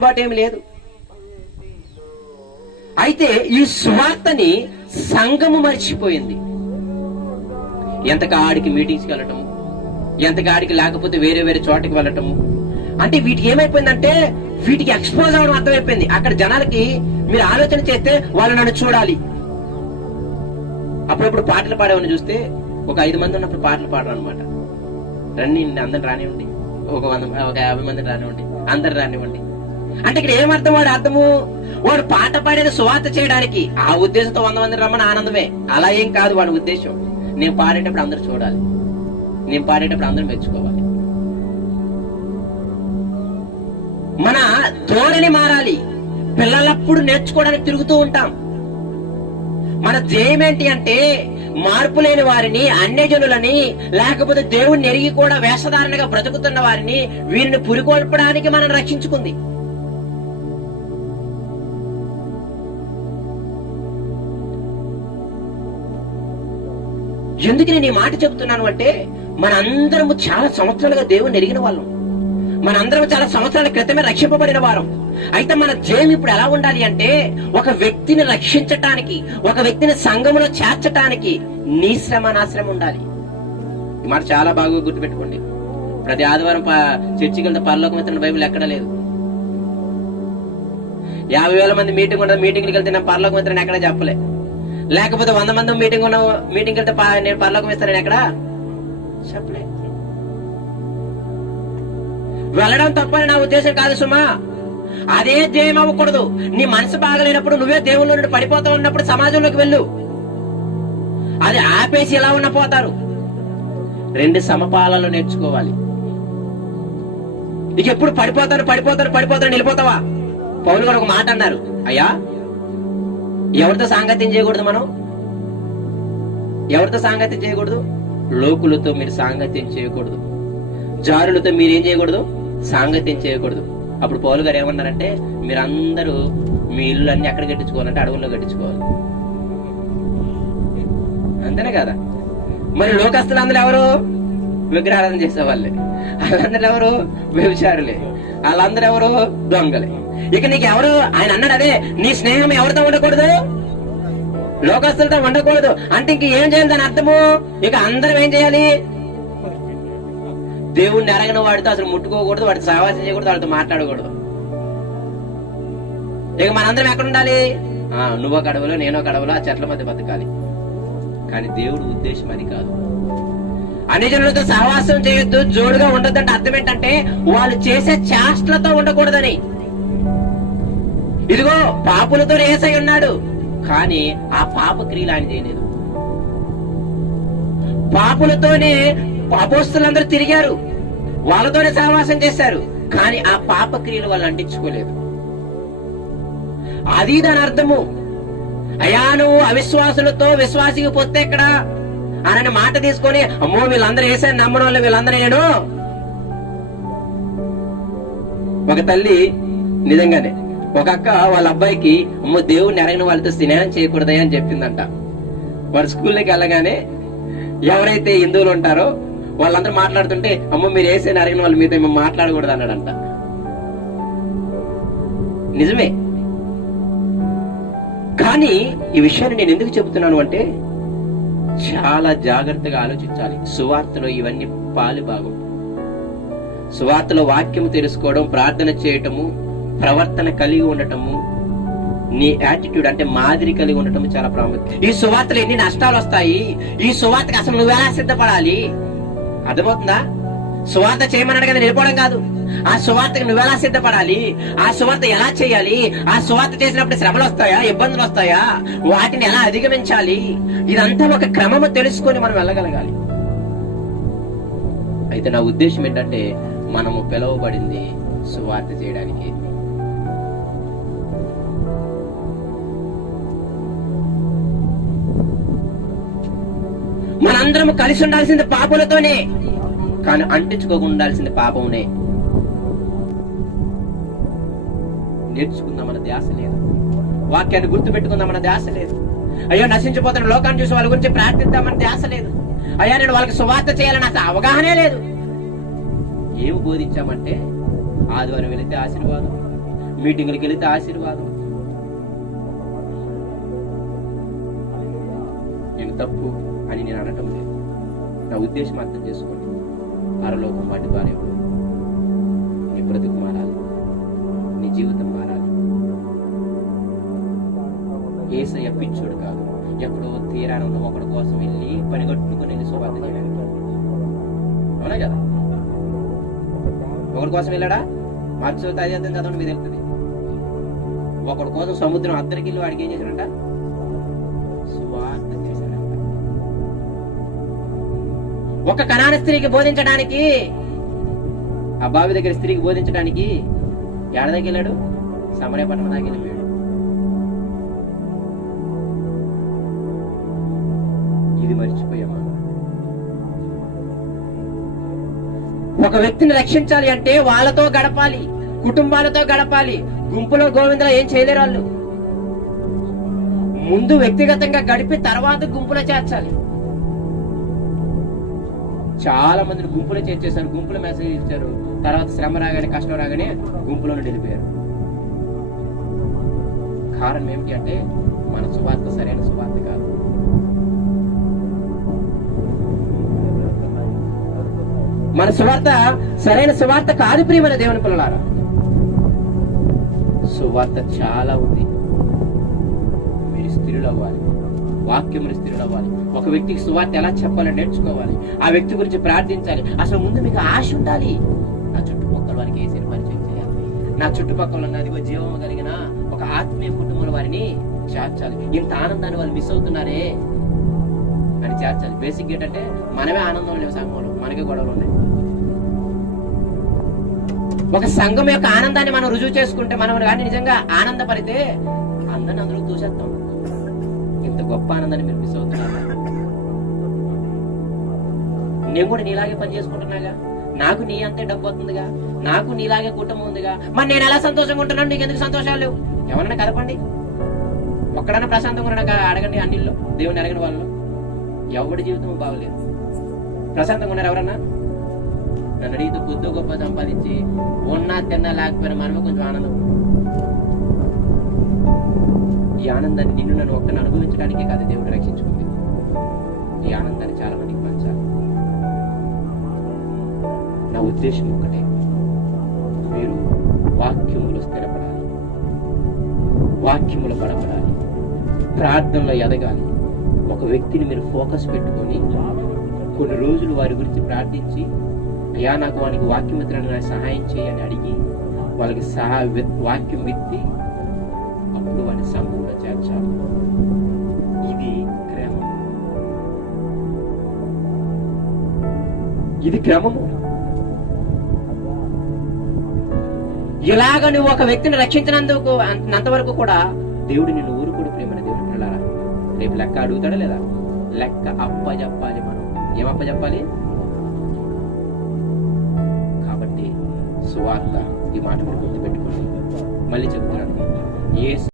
అలవాటు ఏమి లేదు. అయితే ఈ సువార్తని సంఘము మర్చిపోయింది. ఎంతకాడికి మీటింగ్స్కి వెళ్ళటము ఎంతకాడికి లేకపోతే వేరే వేరే చోటకి వెళ్ళటము. అంటే వీటికి ఏమైపోయిందంటే వీటికి ఎక్స్పోజ్ అవడం అర్థమైపోయింది. అక్కడ జనాలకి మీరు ఆలోచన చేస్తే వాళ్ళు నన్ను చూడాలి. అప్పుడప్పుడు పాటలు పాడేవాడిని చూస్తే ఒక ఐదు మంది ఉన్నప్పుడు పాటలు పాడరు అనమాట రండి అందరు రానివ్వండి. ఒక వంద ఒక యాభై మంది రానివ్వండి. అందరు రానివ్వండి. అంటే ఇక్కడ ఏమర్థం వాడు అర్థము? వాడు పాట పాడేది సువార్త చేయడానికి. ఆ ఉద్దేశంతో వంద మంది రమ్మని ఆనందమే. అలా ఏం కాదు వాడి ఉద్దేశం. నేను పాడేటప్పుడు అందరూ చూడాలి. నేను పాడేటప్పుడు అందరూ మెచ్చుకోవాలి. మన ధోరణి మారాలి. పిల్లలప్పుడు నేర్చుకోవడానికి తిరుగుతూ ఉంటాం. మన ధ్యేయం ఏంటి అంటే మార్పు లేని వారిని అన్యజనులని లేకపోతే దేవుణ్ణి ఎరిగి కూడా వేషధారణగా బ్రతుకుతున్న వారిని వీరిని పురికొల్పడానికి మనం రక్షించుకుంది. ఎందుకు నేను ఈ మాట చెబుతున్నాను అంటే మనందరము చాలా సంవత్సరాలుగా దేవుని ఎరిగిన వాళ్ళం. మనందరం చాలా సంవత్సరాల క్రితమే రక్షింపబడిన వారం అయితే మన జయం ఇప్పుడు ఎలా ఉండాలి అంటే ఒక వ్యక్తిని రక్షించటానికి ఒక వ్యక్తిని సంఘములో చేర్చటానికి నీ శ్రమ నా శ్రమ ఉండాలి. ఈ మాట చాలా బాగా గుర్తుపెట్టుకోండి. ప్రతి ఆదివారం ప- చర్చికి వెళ్తే పరలోకం ఎత్తున్న బైబిల్ ఎక్కడ లేదు. యాభై వేల మంది మీటింగ్ ఉండదు మీటింగ్కి వెళ్తే నేను పరలోకం చెప్పలే. లేకపోతే వంద మంది మీటింగ్ ఉన్న మీటింగ్ వెళ్తే నేను పరలోకం ఇస్తాను ఎక్కడ? చెప్పలే. వెళ్ళడం తప్పని నా ఉద్దేశం కాదు సుమా. అదే ధ్యేయం అవ్వకూడదు. నీ మనసు బాగలేనప్పుడు నువ్వే దేవుళ్ళ నుండి పడిపోతా ఉన్నప్పుడు సమాజంలోకి వెళ్ళు. అది ఆపేసి ఎలా ఉన్న పోతారు. రెండు సమపాలలో నేర్చుకోవాలి. ఇక ఎప్పుడు పడిపోతాను పడిపోతాను పడిపోతాను వెళ్ళిపోతావా పౌరులు గారు ఒక మాట అన్నారు. అయ్యా ఎవరితో సాంగత్యం చేయకూడదు మనం? ఎవరితో సాంగత్యం చేయకూడదు? లోకులతో మీరు సాంగత్యం చేయకూడదు. జారులతో మీరు ఏం చేయకూడదు? సాంగత్యం చేయకూడదు. అప్పుడు పౌలు గారు ఏమన్నారంటే మీరందరూ మీ ఇల్లు అన్ని ఎక్కడ కట్టించుకోవాలంటే అడవుల్లో కట్టించుకోవాలి. అంతేనే కదా? మరి లోకస్తులు అందరూ ఎవరు? విగ్రహాలను చేసే వాళ్ళే వాళ్ళందరూ ఎవరు? వ్యభిచారులే. వాళ్ళందరూ ఎవరు? దొంగలే. ఇక నీకు ఎవరు? ఆయన అన్నాడు అదే నీ స్నేహం ఎవరితో ఉండకూడదు? లోకస్తులతో ఉండకూడదు. అంటే ఇంక ఏం చేయాలి దాని అర్థము? ఇక అందరం ఏం చేయాలి? దేవుణ్ణి ఎరగిన వాడితో అసలు ముట్టుకోకూడదు వాడితో సహవాసం చేయకూడదు వాడితో మాట్లాడకూడదు. ఇక మనందరం ఎక్కడ ఉండాలి? ఆ కడవలో నేనో కడవలో నేను ఆ చెట్ల మధ్య బతకాలి. కానీ దేవుడు ఉద్దేశం అది కాదు. అన్యజనులతో సహవాసం చేయొద్దు జోడుగా ఉండొద్దంటే అర్థం ఏంటంటే వాళ్ళు చేసే చేష్టలతో ఉండకూడదని. ఇదిగో పాపులతో ఏసై ఉన్నాడు. కానీ ఆ పాప క్రియలు ఆయన చేయలేదు పాపులతోనే అపోస్తులందరూ తిరిగారు. వాళ్ళతోనే సహవాసం చేశారు. కానీ ఆ పాప క్రియలు వాళ్ళు అంటించుకోలేదు. అది దాని అర్థము. అయా నువ్వు అవిశ్వాసులతో విశ్వాసికి పొత్తే ఎక్కడ? అని మాట తీసుకొని అమ్మో వీళ్ళందరూ వేసాను నమ్మడం వల్ల వీళ్ళందరూ నేను. ఒక తల్లి నిజంగానే ఒక అక్క వాళ్ళ అబ్బాయికి అమ్మో దేవుడిని ఎరగిన వాళ్ళతో స్నేహం చేయకూడదా అని చెప్పిందంట. వాడు స్కూల్లోకి వెళ్ళగానే ఎవరైతే హిందువులు ఉంటారో వాళ్ళందరూ మాట్లాడుతుంటే అమ్మో మీరు వేసే అరిగిన వాళ్ళ మీద మేము మాట్లాడకూడదు అన్నాడంట. నిజమే. కానీ ఈ విషయాన్ని నేను ఎందుకు చెబుతున్నాను అంటే చాలా జాగ్రత్తగా ఆలోచించాలి. సువార్తలో ఇవన్నీ పాలు భాగం సువార్తలో వాక్యం తెలుసుకోవడం ప్రార్థన చేయటము ప్రవర్తన కలిగి ఉండటము నీ యాటిట్యూడ్ అంటే మాదిరి కలిగి ఉండటం చాలా ప్రాముఖ్యం. ఈ సువార్తలు ఎన్ని నష్టాలు వస్తాయి? ఈ సువార్తకి అసలు నువ్వు ఎలా సిద్ధపడాలి? అర్థమవుతుందా? సువార్త చేయమన్నాడు కదా నిలబడడం కాదు. ఆ సువార్తకి నువ్వెలా సిద్ధపడాలి? ఆ సువార్త ఎలా చేయాలి? ఆ సువార్త చేసినప్పుడు శ్రమలు వస్తాయా? ఇబ్బందులు వస్తాయా? వాటిని ఎలా అధిగమించాలి? ఇదంతా ఒక క్రమము తెలుసుకొని మనం వెళ్ళగలగాలి. అయితే నా ఉద్దేశం ఏంటంటే మనము పిలువబడింది సువార్త చేయడానికి. మనందరం కలిసి ఉండాల్సింది పాపులతోనే కానీ అంటించుకోకుండా ఉండాల్సింది పాపమునే. నేర్చుకుందామన్న ధ్యాస లేదు. వాక్యాన్ని గుర్తు పెట్టుకుందామన్న ధ్యాస లేదు. అయ్యో నశించిపోతున్న లోకాన్ని చూసి వాళ్ళ గురించి ప్రార్థిద్దామని ధ్యాస లేదు. అయ్యా నేను వాళ్ళకి సువార్త చేయాలని అసలు అవగాహనే లేదు. ఏమి బోధించామంటే ఆదివారం వెళితే ఆశీర్వాదం మీటింగులకి వెళితే ఆశీర్వాదం. నేను తప్పు అని నేను అనటం లేదు. నా ఉద్దేశం అర్థం చేసుకోండి. పరలోకం వాటి ద్వారా ఇప్పుడు నీ బ్రతుకు మారాలి. జీవితం మారాలి ఏసయ్య పిచ్చుడు కాదు. ఎప్పుడో తీరాన ఉన్న ఒకడి కోసం వెళ్ళి పనిగట్టుకుని వెళ్ళి శుభార్త చేయడానికి అవునా కదా? ఒకడి కోసం వెళ్ళాడా? మార్క్స్ అదే అర్థం చదవండి మీద వెళ్తుంది ఒకడి కోసం సముద్రం అద్దరికి వెళ్ళి వాడికి ఏం చేశాడంట? సువార్త చేశాడంట. ఒక కణాన స్త్రీకి బోధించడానికి ఆ బావి దగ్గర స్త్రీకి బోధించడానికి ఎడ దగ్గర వెళ్ళాడు? సమరపట్నం దాకా వెళ్ళిపోయాడు. ఇది మర్చిపోయామా ఒక వ్యక్తిని రక్షించాలి అంటే వాళ్ళతో గడపాలి కుటుంబాలతో గడపాలి గుంపులో గోవిందలో ఏం చేయలేరు వాళ్ళు. ముందు వ్యక్తిగతంగా గడిపి తర్వాత గుంపులో చేర్చాలి. చాలా మందిని గుంపులో చేర్చేశారు గుంపులో మెసేజ్ ఇచ్చారు. తర్వాత శ్రమ రాగానే కష్టం రాగానే గుంపులో నిలిపారు కారణం ఏమిటి అంటే మన సువార్త సరైన సువార్త కాదు. మన సువార్త సరైన సువార్త కాదు ప్రియమైన దేవుని పిల్లలారా. సువార్త చాలా ఉంది. మీరు స్థిరులు అవ్వాలి వాక్యములు స్థిరులు అవ్వాలి ఒక వ్యక్తికి సువార్త ఎలా చెప్పాలో నేర్చుకోవాలి. ఆ వ్యక్తి గురించి ప్రార్థించాలి. అసలు ముందు మీకు ఆశ ఉండాలి. నా చుట్టుపక్కల వారికి వేసిన పరిచయం చేయాలి. నా చుట్టుపక్కల ఉన్న అదిగో జీవము కలిగిన ఒక ఆత్మీయ కుటుంబంలో వారిని చేర్చాలి. ఇంత ఆనందాన్ని వాళ్ళు మిస్ అవుతున్నారే అని చేర్చాలి. బేసిక్ ఏంటంటే మనమే ఆనందం లేవు సంఘంలో. మనకే గొడవలు ఉన్నాయి. ఒక సంఘం యొక్క ఆనందాన్ని మనం రుజువు చేసుకుంటే మనం కానీ నిజంగా ఆనందపడితే అందరిని అందులో చూసేస్తాం ఇంత గొప్ప ఆనందాన్ని మీరు మిస్ అవుతున్నారా? నేను కూడా నీలాగే పని చేసుకుంటున్నాగా నాకు నీ అంతే డబ్బు వస్తుందిగా? నాకు నీలాగే కుటుంబం ఉందిగా? మరి నేను ఎలా సంతోషంగా ఉంటున్నాను నీకు ఎందుకు సంతోషాలు లేవు? ఎవరన్నా కలపండి. ఒక్కడన్నా ప్రశాంతంగా ఉన్నాక అడగండి అన్నిళ్ళు దేవుని అడగని వాళ్ళు ఎవడి జీవితం బాగలేదు. ప్రశాంతంగా ఉన్నారు ఎవరన్నా? నన్ను అడిగితే కొద్ది గొప్ప సంపాదించి ఉన్నా తిన్నా లేకపోయినా మనమే కొంచెం ఆనందం. ఈ ఆనందాన్ని నిన్ను నన్ను ఒక్కని అనుభవించడానికే కాదు దేవుడు రక్షించుకుంది. ఈ ఆనందాన్ని చాలా నా ఉద్దేశం ఒకటే. మీరు వాక్యములు స్థిరపడాలి. వాక్యములు బలపడాలి. ప్రార్థనలో ఎదగాలి. ఒక వ్యక్తిని మీరు ఫోకస్ పెట్టుకొని కొన్ని రోజులు వారి గురించి ప్రార్థించి అయ్యా నాకు వానికి వాక్యం విత్తడానికి సహాయం చేయని అడిగి వాళ్ళకి సహా వాక్యం విత్తి అప్పుడు వారిని సంఘంలో చేర్చాలి. ఇది క్రమం. ఇది క్రమము. ఇలాగ నువ్వు ఒక వ్యక్తిని రక్షించినందుకు అంతవరకు కూడా దేవుడు నిన్ను ఊరుకోడు ప్రేమని దేవుడు పిల్లరా రేపు లెక్క అడుగుతాడా లేదా? లెక్క అప్ప చెప్పాలి మనం. ఏం అప్ప చెప్పాలి కాబట్టి సువార్త ఈ మాట కూడా గుర్తుపెట్టుకోండి. మళ్ళీ చెప్తున్నాను. ఏ